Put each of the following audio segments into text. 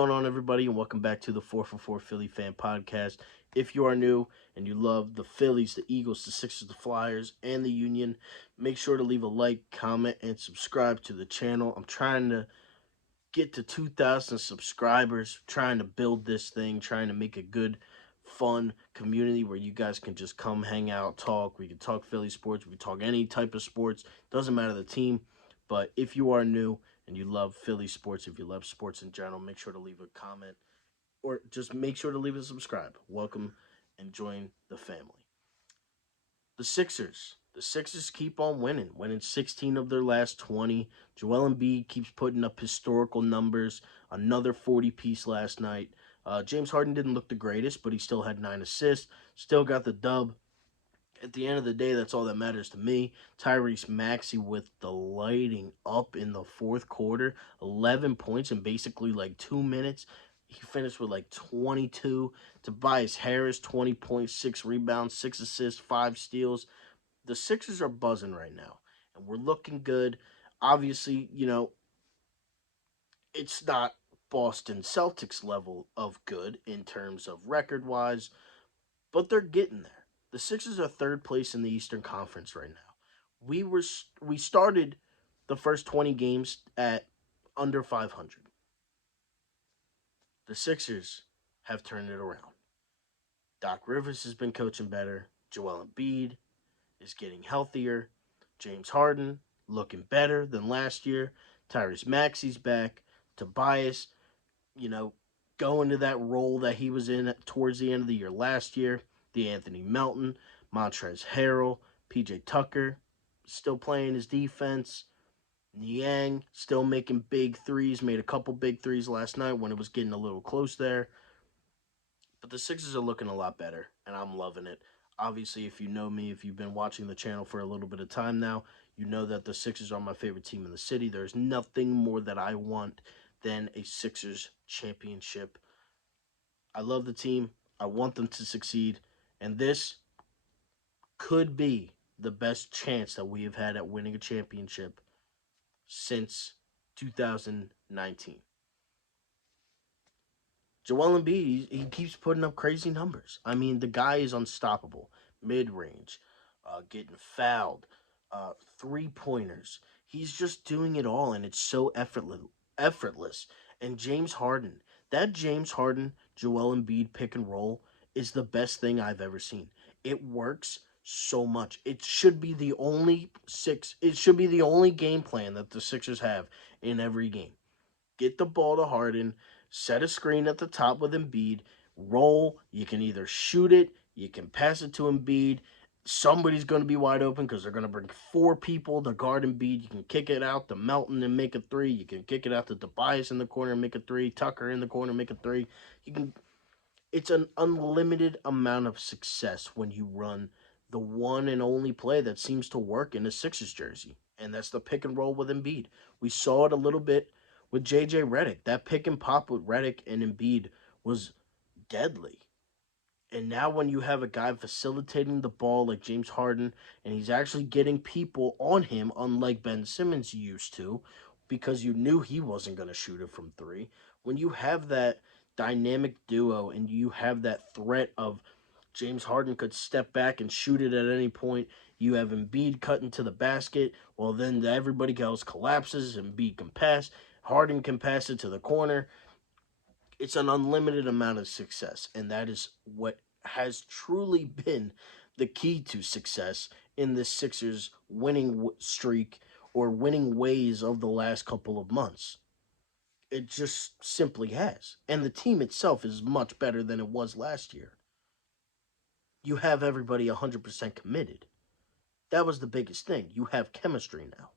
going on, everybody, and welcome back to the 4 for 4 Philly Fan Podcast. If you are new and you love the Phillies, the Eagles, the Sixers, the Flyers, and the Union, make sure to leave a like, comment, and subscribe to the channel. I'm trying to get to 2,000 subscribers, trying to build this thing, trying to make a good, fun community where you guys can just come hang out, talk. We can talk Philly sports, we can talk any type of sports, doesn't matter the team. But if you are new and you love Philly sports, if you love sports in general, make sure to leave a comment or just make sure to leave a subscribe. Welcome and join the family. The Sixers. The Sixers keep on winning 16 of their last 20. Joel Embiid keeps putting up historical numbers. Another 40 piece last night. James Harden didn't look the greatest, but he still had 9 assists. Still got the dub. At the end of the day, that's all that matters to me. Tyrese Maxey with the lighting up in the fourth quarter, 11 points in basically like 2 minutes. He finished with like 22. Tobias Harris, 20.6 rebounds, 6 assists, 5 steals. The Sixers are buzzing right now, and we're looking good. Obviously, it's not Boston Celtics level of good in terms of record wise, but they're getting there. The Sixers are third place in the Eastern Conference right now. We started the first 20 games at under 500. The Sixers have turned it around. Doc Rivers has been coaching better. Joel Embiid is getting healthier. James Harden looking better than last year. Tyrese Maxey's back. Tobias, you know, going to that role that he was in towards the end of the year last year. The Anthony Melton, Montrezl Harrell, PJ Tucker still playing his defense. Niang still making big threes. Made a couple big threes last night when it was getting a little close there. But the Sixers are looking a lot better, and I'm loving it. Obviously, if you know me, if you've been watching the channel for a little bit of time now, you know that the Sixers are my favorite team in the city. There's nothing more that I want than a Sixers championship. I love the team. I want them to succeed. And this could be the best chance that we have had at winning a championship since 2019. Joel Embiid, he keeps putting up crazy numbers. I mean, the guy is unstoppable. Mid range, getting fouled, three pointers. He's just doing it all, and it's so effortless. And James Harden, that James Harden, Joel Embiid pick and roll is the best thing I've ever seen. It works so much. It should be the only six. It should be the only game plan that the Sixers have in every game. Get the ball to Harden, set a screen at the top with Embiid, roll. You can either shoot it, you can pass it to Embiid. Somebody's going to be wide open because they're going to bring four people to guard Embiid. You can kick it out to Melton and make a three. You can kick it out to Tobias in the corner and make a three. Tucker in the corner and make a three. You can. It's an unlimited amount of success when you run the one and only play that seems to work in a Sixers jersey, and that's the pick and roll with Embiid. We saw it a little bit with JJ Redick. That pick and pop with Redick and Embiid was deadly. And now when you have a guy facilitating the ball like James Harden, and he's actually getting people on him, unlike Ben Simmons used to, because you knew he wasn't going to shoot it from three. When you have that dynamic duo and you have that threat of James Harden could step back and shoot it at any point. You have Embiid cutting to the basket. Well, then everybody else collapses. Embiid can pass. Harden can pass it to the corner. It's an unlimited amount of success, and that is what has truly been the key to success in the Sixers winning streak or winning ways of the last couple of months. It just simply has. And the team itself is much better than it was last year. You have everybody 100% committed. That was the biggest thing. You have chemistry now.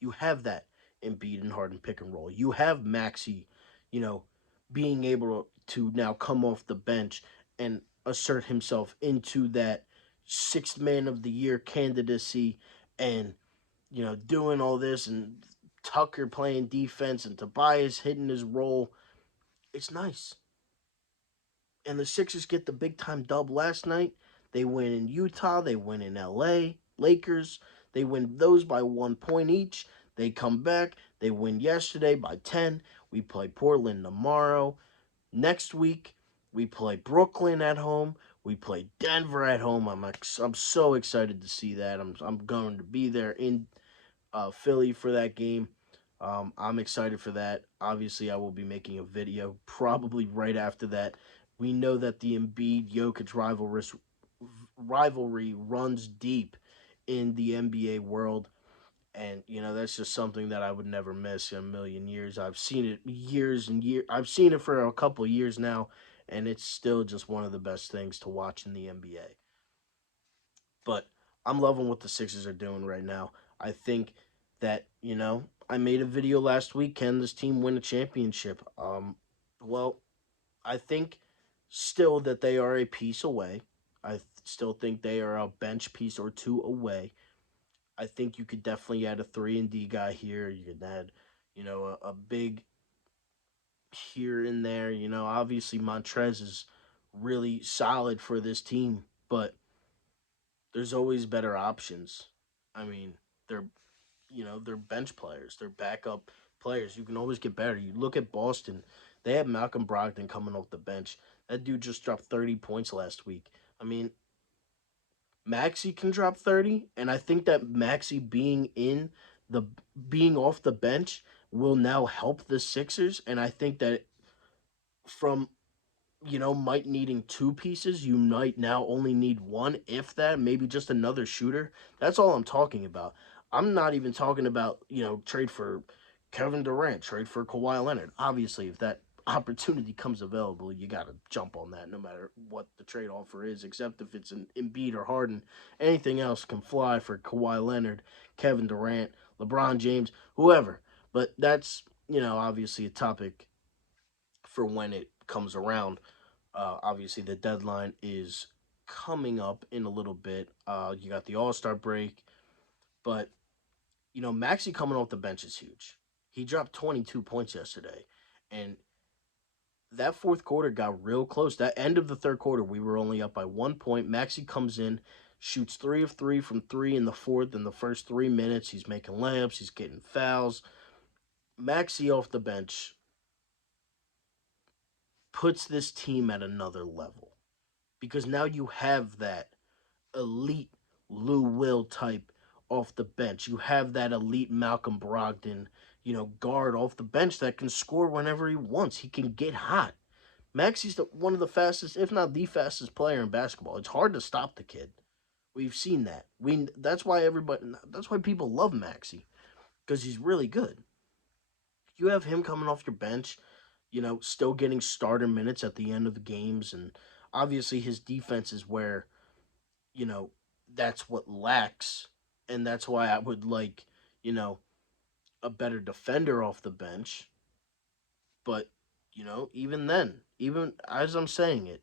You have that Embiid and Harden pick and roll. You have Maxey, you know, being able to now come off the bench and assert himself into that sixth man of the year candidacy and, doing all this and Tucker playing defense and Tobias hitting his role. It's nice. And the Sixers get the big time dub last night. They win in Utah. They win in LA. Lakers. They win those by 1 point each. They come back. They win yesterday by 10. We play Portland tomorrow. Next week, we play Brooklyn at home. We play Denver at home. I'm so excited to see that. I'm going to be there in Philly for that game. I'm excited for that. Obviously, I will be making a video probably right after that. We know that the Embiid Jokic rivalry runs deep in the NBA world. And that's just something that I would never miss in a million years. I've seen it years and years. I've seen it for a couple years now, and it's still just one of the best things to watch in the NBA. But I'm loving what the Sixers are doing right now. I think that I made a video last week. Can this team win a championship? Well, I think still that they are a piece away. Still think they are a bench piece or two away. I think you could definitely add a 3-and-D guy here. You could add, a big here and there. Obviously Montrez is really solid for this team, but there's always better options. I mean, they're they're bench players, they're backup players. You can always get better. You look at Boston; they have Malcolm Brogdon coming off the bench. That dude just dropped 30 points last week. I mean, Maxey can drop 30, and I think that Maxey the being off the bench will now help the Sixers, and I think that from might needing two pieces, you might now only need one, if that, maybe just another shooter. That's all I'm talking about. I'm not even talking about, trade for Kevin Durant, trade for Kawhi Leonard. Obviously, if that opportunity comes available, you got to jump on that no matter what the trade offer is, except if it's an Embiid or Harden. Anything else can fly for Kawhi Leonard, Kevin Durant, LeBron James, whoever. But that's, obviously a topic for when it comes around. Obviously, the deadline is coming up in a little bit. You got the All Star break, but Maxi coming off the bench is huge. He dropped 22 points yesterday, and that fourth quarter got real close. That end of the third quarter, we were only up by 1 point. Maxi comes in, shoots 3 of 3 from three in the fourth. In the first 3 minutes, he's making layups, he's getting fouls. Maxi off the bench puts this team at another level because now you have that elite Lou Will type off the bench. You have that elite Malcolm Brogdon, guard off the bench that can score whenever he wants. He can get hot. Maxi's one of the fastest, if not the fastest player in basketball. It's hard to stop the kid. We've seen that. That's why people love Maxi because he's really good. You have him coming off your bench, still getting starter minutes at the end of the games, and obviously his defense is where you know, that's what lacks. And that's why I would like, you know, a better defender off the bench. But, even then, even as I'm saying it,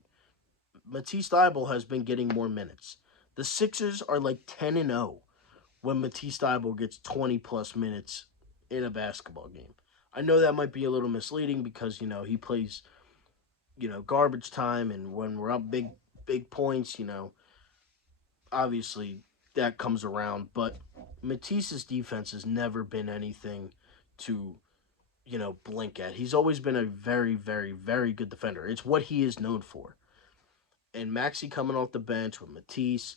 Matisse Thybulle has been getting more minutes. The Sixers are like 10-0 when Matisse Thybulle gets 20 plus minutes in a basketball game. I know that might be a little misleading because, he plays, garbage time, and when we're up big points, obviously that comes around, but Matisse's defense has never been anything to, blink at. He's always been a very, very, very good defender. It's what he is known for. And Maxi coming off the bench with Matisse,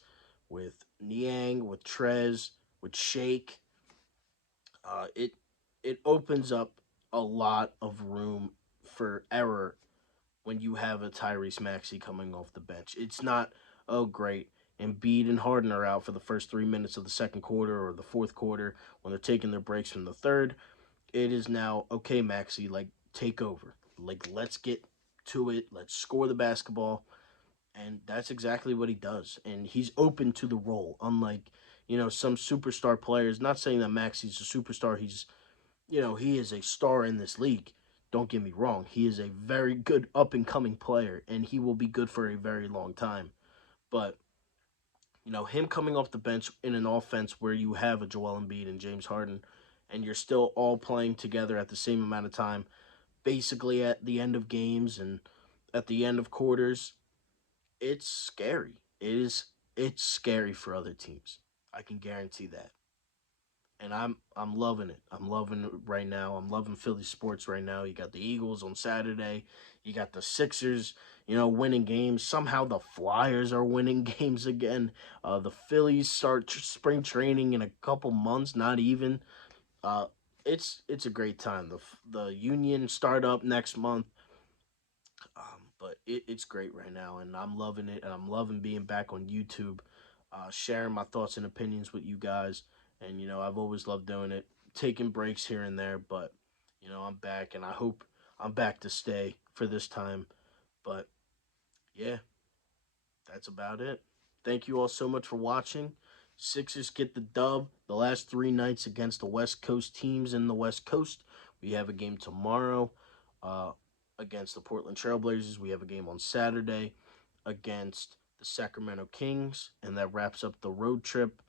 with Niang, with Trez, with Shake, it opens up a lot of room for error when you have a Tyrese Maxey coming off the bench. It's not, oh, great. Embiid and Harden are out for the first 3 minutes of the second quarter or the fourth quarter when they're taking their breaks from the third. It is now, okay, Maxey, like, take over. Like, let's get to it. Let's score the basketball. And that's exactly what he does. And he's open to the role, unlike, some superstar players. Not saying that Maxey's a superstar. He is a star in this league. Don't get me wrong. He is a very good up and coming player, and he will be good for a very long time. But, him coming off the bench in an offense where you have a Joel Embiid and James Harden, and you're still all playing together at the same amount of time, basically at the end of games and at the end of quarters, it's scary. It's scary for other teams. I can guarantee that. and I'm loving it. I'm loving it right now. I'm loving Philly sports right now. You got the Eagles on Saturday. You got the Sixers, winning games. Somehow the Flyers are winning games again. The Phillies start spring training in a couple months, not even. Uh, it's a great time. The Union start up next month. But it's great right now, and I'm loving it, and I'm loving being back on YouTube, sharing my thoughts and opinions with you guys. And I've always loved doing it, taking breaks here and there, but I'm back, and I hope I'm back to stay for this time. But yeah, that's about it. Thank you all so much for watching. Sixers get the dub the last 3 nights against the West Coast teams in the West Coast. We have a game tomorrow uh, against the Portland Trailblazers. We have a game on Saturday against the Sacramento Kings, and that wraps up the road trip.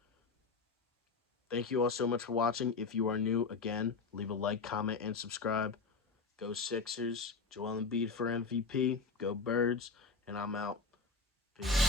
Thank you all so much for watching. If you are new, again, leave a like, comment, and subscribe. Go Sixers. Joel Embiid for MVP. Go Birds. And I'm out. Peace.